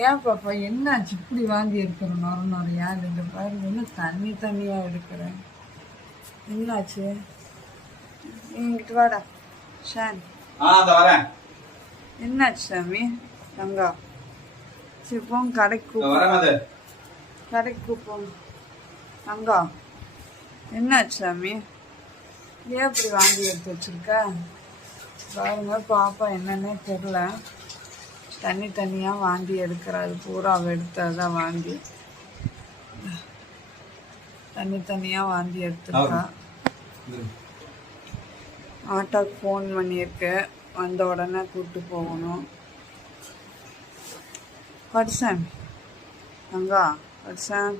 ஏன் பாப்பா என்னாச்சு? இப்படி வாந்தி எடுக்கிற நொர நொறையா இந்த பாரு என்ன தண்ணி தண்ணியா எடுக்கிறேன். என்னாச்சு? இங்கிட்டு வாடா. ஷான். என்னாச்சு சாமி? தங்கா. சரி போங்க கடைக்கு கடைக்கு கூப்போம் தங்கா. என்னாச்சு சாமி? ஏன் இப்படி வாந்தி எடுத்து வச்சிருக்க? பாருங்க பாப்பா என்னன்னே தெரில. தண்ணி தண்ணியாக வாந்தி எடுக்கிறாரு பூரா எடுத்தால் எடுத்ததான் வாந்தி. தண்ணி தண்ணியாக வாந்தி எடுத்துருக்கா. ஆட்டோக்கு ஃபோன் பண்ணியிருக்கு. வந்த உடனே கூப்பிட்டு போகணும். படிசன். அங்கா படிசன்.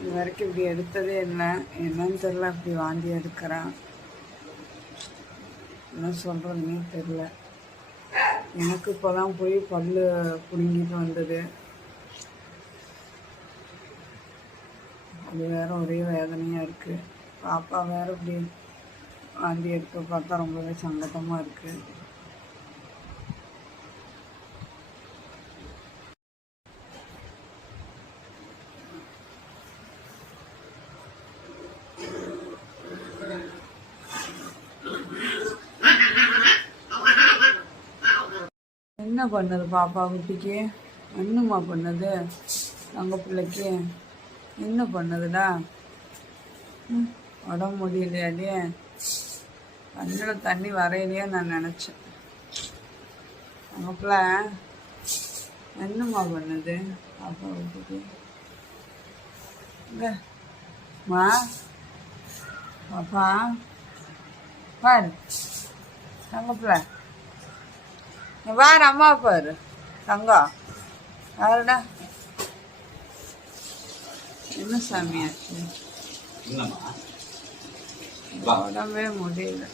இது வரைக்கும் இப்படி எடுத்ததே இல்லை. என்னன்னு தெரில இப்படி வாந்தி எடுக்கிறேன் என்ன சொல்கிறதுனே தெரில எனக்கு இப்போ தான் போய் பல்லு பிடுங்கிட்டு வந்தது. அது வேற ஒரே வேதனையாக இருக்குது பாப்பா வேற இப்படி வாந்தி எடுக்க பார்த்தா ரொம்பவே சங்கடமாக இருக்குது என்ன பண்ணுது பாப்பா குட்டிக்கு என்னம்மா பண்ணுது? தங்க பிள்ளைக்கு என்ன பண்ணுதுடா? ம், உடம்பு முடியலையாடி கண்ணில் தண்ணி வரையிலையே நான் நினச்சேன். தங்க பிள்ளை என்னம்மா பண்ணுது பாப்பா குட்டிக்கு மா பாப்பா பாரு தங்க பிள்ளை. வாரு அம்மா பாரு. தங்கம். யாருடா? என்ன என்னம்மா? வா. உடம்பே முடியல.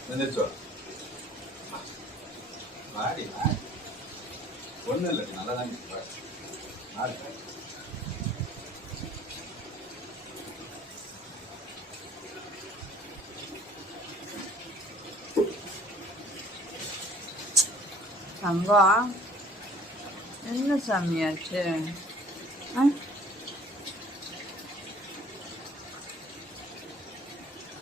ஒன்றும் இல்லை நல்லா தான் சங்கா என்ன சாமியாச்சு ஆ?